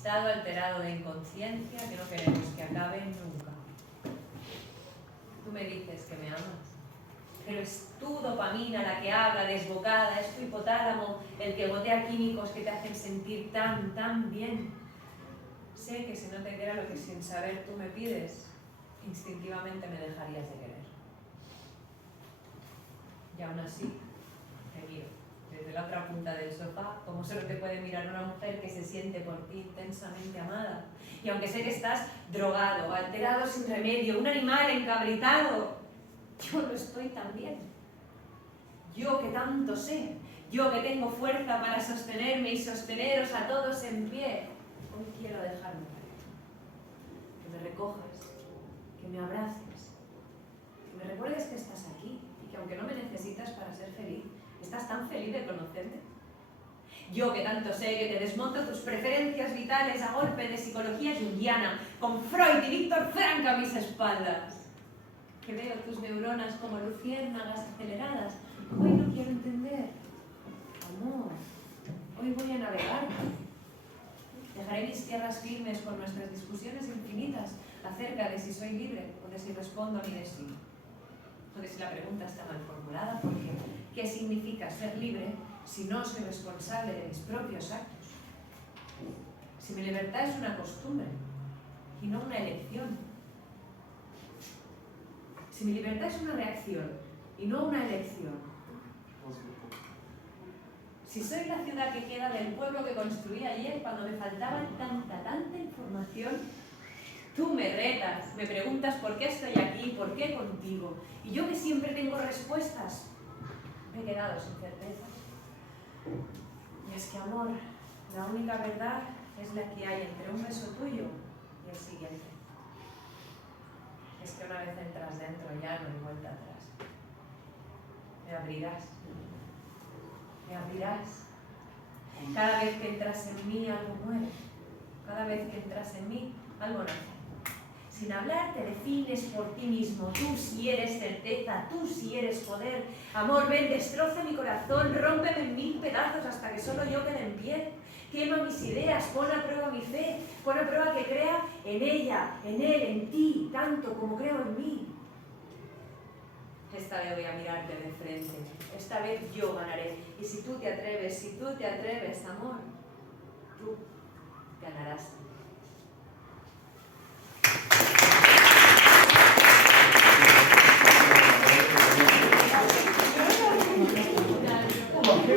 estado alterado de inconsciencia que no queremos que acabe nunca. Tú me dices que me amas, pero es tu dopamina la que habla desbocada, es tu hipotálamo el que botea químicos que te hacen sentir tan, tan bien. Sé que si no te diera lo que sin saber tú me pides, instintivamente me dejarías de querer. Y aún así, te miro desde la otra punta del sofá, como solo te puede mirar una mujer que se siente por ti intensamente amada. Y aunque sé que estás drogado, alterado sin remedio, un animal encabritado, yo lo estoy también. Yo que tanto sé, yo que tengo fuerza para sostenerme y sosteneros a todos en pie, hoy quiero dejarme caer. Que me recojas, que me abraces, que me recuerdes que estás aquí y que aunque no me necesitas para ser feliz, estás tan feliz de conocerme. Yo que tanto sé que te desmonto tus preferencias vitales a golpe de psicología junguiana, con Freud y Víctor Frank a mis espaldas. Que veo tus neuronas como luciérnagas aceleradas. Hoy no quiero entender. Amor, hoy voy a navegar. Dejaré mis tierras firmes con nuestras discusiones infinitas acerca de si soy libre o de si respondo a mi destino. O de si la pregunta está mal formulada, porque ¿qué significa ser libre si no soy responsable de mis propios actos? Si mi libertad es una costumbre y no una elección. Si mi libertad es una reacción y no una elección. Si soy la ciudad que queda del pueblo que construí ayer cuando me faltaba tanta información, tú me retas, me preguntas por qué estoy aquí, por qué contigo. Y yo que siempre tengo respuestas, me he quedado sin certezas. Y es que, amor, la única verdad es la que hay entre un beso tuyo y el siguiente. Es que una vez entras dentro ya no hay vuelta atrás. Me abrirás. Me abrirás. Cada vez que entras en mí algo muere. Cada vez que entras en mí algo nace. Sin hablar te defines por ti mismo. Tú sí eres certeza, tú sí eres poder. Amor, ven, destroza mi corazón, rómpeme en 1000 pedazos hasta que solo yo quede en pie. Quema mis ideas, pon a prueba mi fe, pon a prueba que crea en ella, en él, en ti, tanto como creo en mí. Esta vez voy a mirarte de frente, esta vez yo ganaré. Y si tú te atreves, amor, tú ganarás. Qué